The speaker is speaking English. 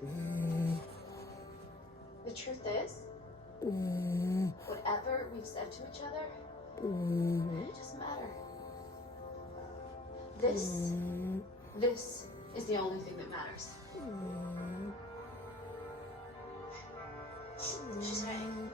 The truth is, whatever we've said to each other, it doesn't matter. This is the only thing that matters. She's ready.